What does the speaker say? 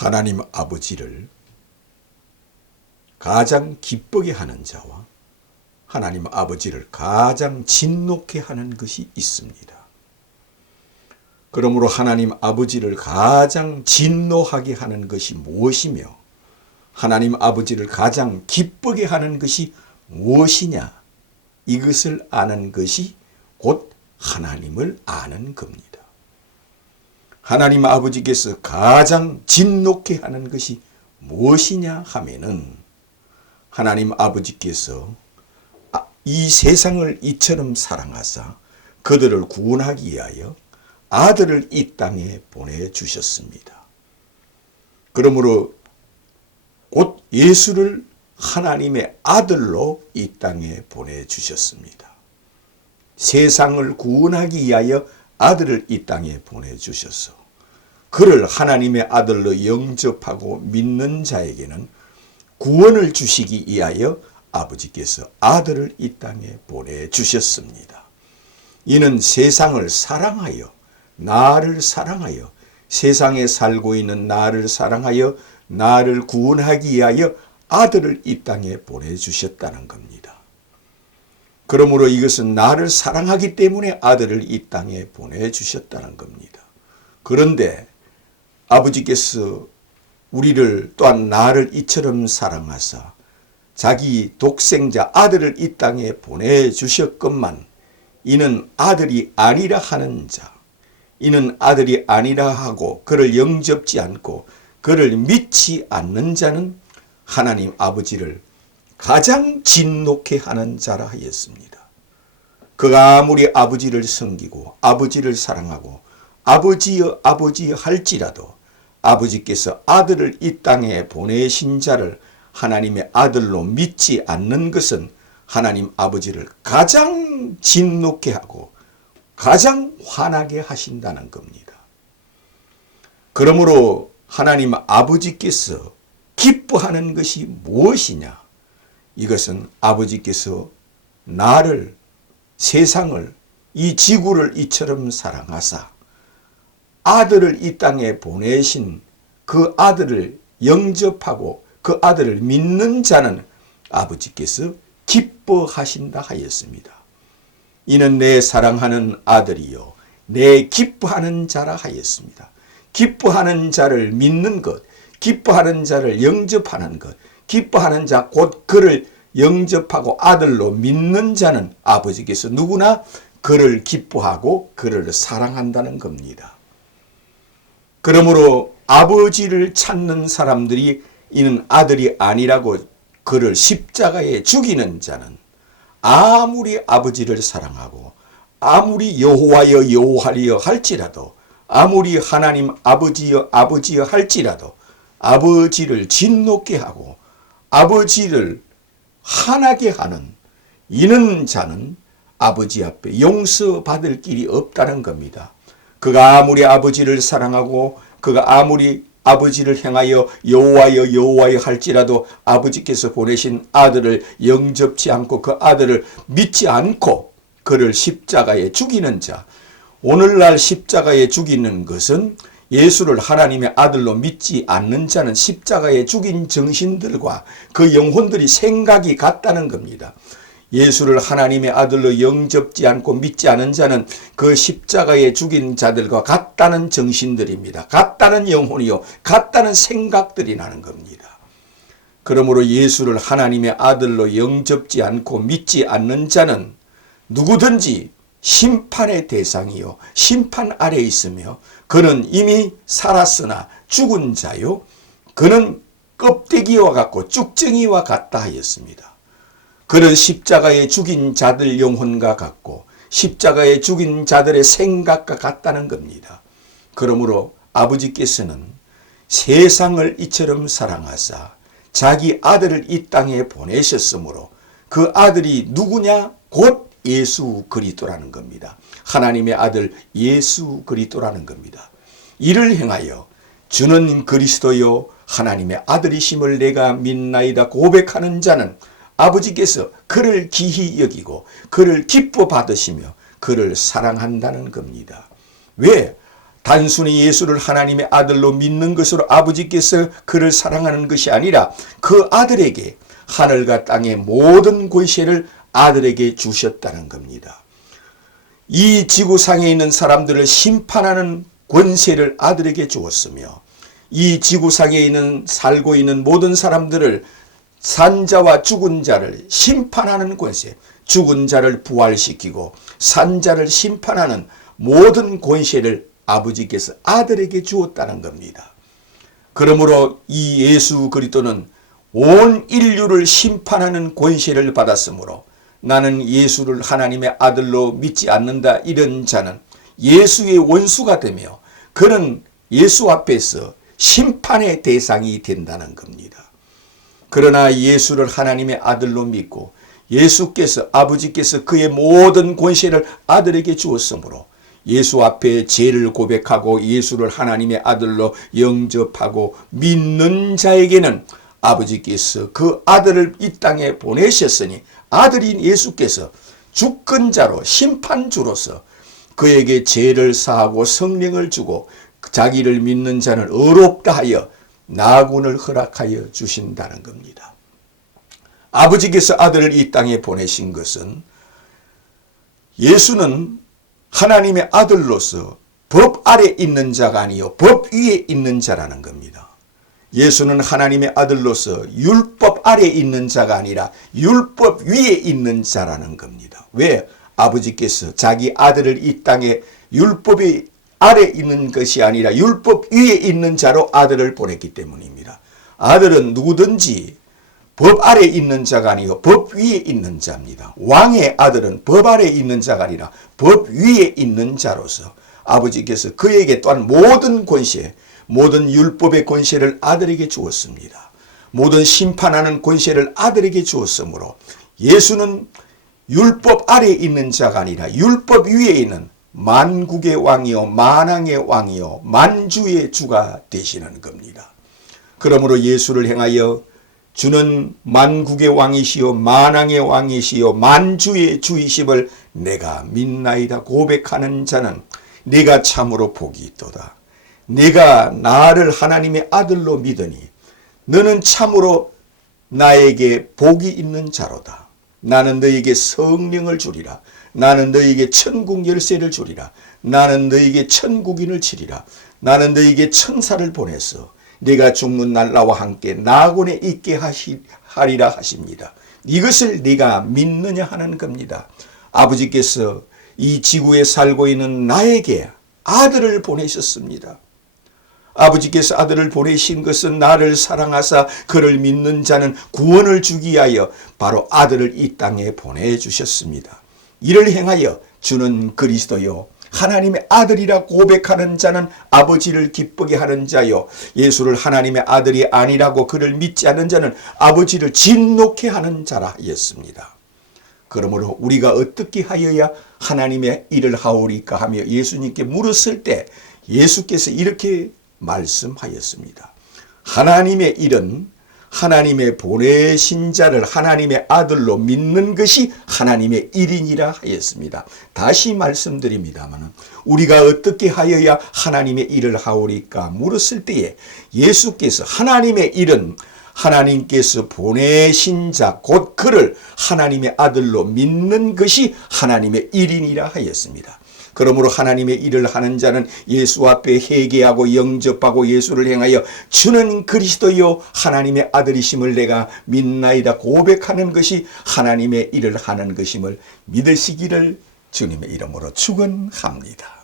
하나님 아버지를 가장 기쁘게 하는 자와 하나님 아버지를 가장 진노케 하는 것이 있습니다. 그러므로 하나님 아버지를 가장 진노하게 하는 것이 무엇이며 하나님 아버지를 가장 기쁘게 하는 것이 무엇이냐, 이것을 아는 것이 곧 하나님을 아는 겁니다. 하나님 아버지께서 가장 진노케 하는 것이 무엇이냐 하면은 하나님 아버지께서 이 세상을 이처럼 사랑하사 그들을 구원하기 위하여 아들을 이 땅에 보내주셨습니다. 그러므로 곧 예수를 하나님의 아들로 이 땅에 보내주셨습니다. 세상을 구원하기 위하여 아들을 이 땅에 보내주셔서 그를 하나님의 아들로 영접하고 믿는 자에게는 구원을 주시기 위하여 아버지께서 아들을 이 땅에 보내주셨습니다. 이는 세상을 사랑하여 나를 사랑하여 세상에 살고 있는 나를 사랑하여 나를 구원하기 위하여 아들을 이 땅에 보내주셨다는 겁니다. 그러므로 이것은 나를 사랑하기 때문에 아들을 이 땅에 보내주셨다는 겁니다. 그런데 아버지께서 우리를 또한 나를 이처럼 사랑하사 자기 독생자 아들을 이 땅에 보내주셨건만 이는 아들이 아니라 하는 자, 이는 아들이 아니라 하고 그를 영접지 않고 그를 믿지 않는 자는 하나님 아버지를 가장 진노케 하는 자라 하였습니다. 그가 아무리 아버지를 섬기고 아버지를 사랑하고 아버지여 아버지여 할지라도 아버지께서 아들을 이 땅에 보내신 자를 하나님의 아들로 믿지 않는 것은 하나님 아버지를 가장 진노케 하고 가장 화나게 하신다는 겁니다. 그러므로 하나님 아버지께서 기뻐하는 것이 무엇이냐? 이것은 아버지께서 나를, 세상을, 이 지구를 이처럼 사랑하사 아들을 이 땅에 보내신 그 아들을 영접하고 그 아들을 믿는 자는 아버지께서 기뻐하신다 하였습니다. 이는 내 사랑하는 아들이요 내 기뻐하는 자라 하였습니다. 기뻐하는 자를 믿는 것, 기뻐하는 자를 영접하는 것, 기뻐하는 자 곧 그를 영접하고 아들로 믿는 자는 아버지께서 누구나 그를 기뻐하고 그를 사랑한다는 겁니다. 그러므로 아버지를 찾는 사람들이 이는 아들이 아니라고 그를 십자가에 죽이는 자는 아무리 아버지를 사랑하고 아무리 여호와여 여호와리여 할지라도 아무리 하나님 아버지여 아버지여 할지라도 아버지를 진노케 하고 아버지를 화나게 하는 이는 자는 아버지 앞에 용서받을 길이 없다는 겁니다. 그가 아무리 아버지를 사랑하고 그가 아무리 아버지를 향하여 여호와여 여호와여 할지라도 아버지께서 보내신 아들을 영접치 않고 그 아들을 믿지 않고 그를 십자가에 죽이는 자, 오늘날 십자가에 죽이는 것은 예수를 하나님의 아들로 믿지 않는 자는 십자가에 죽인 정신들과 그 영혼들이 생각이 같다는 겁니다. 예수를 하나님의 아들로 영접지 않고 믿지 않은 자는 그 십자가에 죽인 자들과 같다는 정신들입니다. 같다는 영혼이요 같다는 생각들이 나는 겁니다. 그러므로 예수를 하나님의 아들로 영접지 않고 믿지 않는 자는 누구든지 심판의 대상이요 심판 아래 있으며 그는 이미 살았으나 죽은 자요 그는 껍데기와 같고 쭉정이와 같다 하였습니다. 그는 십자가에 죽인 자들 영혼과 같고 십자가에 죽인 자들의 생각과 같다는 겁니다. 그러므로 아버지께서는 세상을 이처럼 사랑하사 자기 아들을 이 땅에 보내셨으므로 그 아들이 누구냐? 곧 예수 그리스도라는 겁니다. 하나님의 아들 예수 그리스도라는 겁니다. 이를 행하여 주는 그리스도요 하나님의 아들이심을 내가 믿나이다 고백하는 자는 아버지께서 그를 기히 여기고 그를 기뻐 받으시며 그를 사랑한다는 겁니다. 왜? 단순히 예수를 하나님의 아들로 믿는 것으로 아버지께서 그를 사랑하는 것이 아니라 그 아들에게 하늘과 땅의 모든 권세를 아들에게 주셨다는 겁니다. 이 지구상에 있는 사람들을 심판하는 권세를 아들에게 주었으며 이 지구상에 있는 살고 있는 모든 사람들을 산 자와 죽은 자를 심판하는 권세, 죽은 자를 부활시키고 산 자를 심판하는 모든 권세를 아버지께서 아들에게 주었다는 겁니다. 그러므로 이 예수 그리스도는 온 인류를 심판하는 권세를 받았으므로 나는 예수를 하나님의 아들로 믿지 않는다 이런 자는 예수의 원수가 되며 그는 예수 앞에서 심판의 대상이 된다는 겁니다. 그러나 예수를 하나님의 아들로 믿고 예수께서 아버지께서 그의 모든 권세를 아들에게 주었으므로 예수 앞에 죄를 고백하고 예수를 하나님의 아들로 영접하고 믿는 자에게는 아버지께서 그 아들을 이 땅에 보내셨으니 아들인 예수께서 주권자로 심판주로서 그에게 죄를 사하고 성령을 주고 자기를 믿는 자는 의롭다 하여 나군을 허락하여 주신다는 겁니다. 아버지께서 아들을 이 땅에 보내신 것은 예수는 하나님의 아들로서 법 아래 있는 자가 아니요 법 위에 있는 자라는 겁니다. 예수는 하나님의 아들로서 율법 아래 있는 자가 아니라 율법 위에 있는 자라는 겁니다. 왜? 아버지께서 자기 아들을 이 땅에 율법의 아래 있는 것이 아니라 율법 위에 있는 자로 아들을 보냈기 때문입니다. 아들은 누구든지 법 아래 있는 자가 아니고 법 위에 있는 자입니다. 왕의 아들은 법 아래 있는 자가 아니라 법 위에 있는 자로서 아버지께서 그에게 또한 모든 권세, 모든 율법의 권세를 아들에게 주었습니다. 모든 심판하는 권세를 아들에게 주었으므로 예수는 율법 아래에 있는 자가 아니라 율법 위에 있는 만국의 왕이요 만왕의 왕이요 만주의 주가 되시는 겁니다. 그러므로 예수를 향하여 주는 만국의 왕이시요 만왕의 왕이시요 만주의 주이심을 내가 믿나이다 고백하는 자는 네가 참으로 복이 있도다. 네가 나를 하나님의 아들로 믿으니 너는 참으로 나에게 복이 있는 자로다. 나는 너에게 성령을 주리라. 나는 너에게 천국 열쇠를 주리라. 나는 너에게 천국인을 치리라. 나는 너에게 천사를 보내서 네가 죽는 날 나와 함께 낙원에 있게 하리라 하십니다. 이것을 네가 믿느냐 하는 겁니다. 아버지께서 이 지구에 살고 있는 나에게 아들을 보내셨습니다. 아버지께서 아들을 보내신 것은 나를 사랑하사 그를 믿는 자는 구원을 주기 위하여 바로 아들을 이 땅에 보내주셨습니다. 이를 행하여 주는 그리스도요 하나님의 아들이라 고백하는 자는 아버지를 기쁘게 하는 자요 예수를 하나님의 아들이 아니라고 그를 믿지 않는 자는 아버지를 진노케 하는 자라 하였습니다. 그러므로 우리가 어떻게 하여야 하나님의 일을 하오리까 하며 예수님께 물었을 때 예수께서 이렇게 말씀하였습니다. 하나님의 일은 하나님의 보내신 자를 하나님의 아들로 믿는 것이 하나님의 일이니라 하였습니다. 다시 말씀드립니다만 우리가 어떻게 하여야 하나님의 일을 하오리까 물었을 때에 예수께서 하나님의 일은 하나님께서 보내신 자 곧 그를 하나님의 아들로 믿는 것이 하나님의 일이니라 하였습니다. 그러므로 하나님의 일을 하는 자는 예수 앞에 회개하고 영접하고 예수를 행하여 주는 그리스도요 하나님의 아들이심을 내가 믿나이다 고백하는 것이 하나님의 일을 하는 것임을 믿으시기를 주님의 이름으로 축원합니다.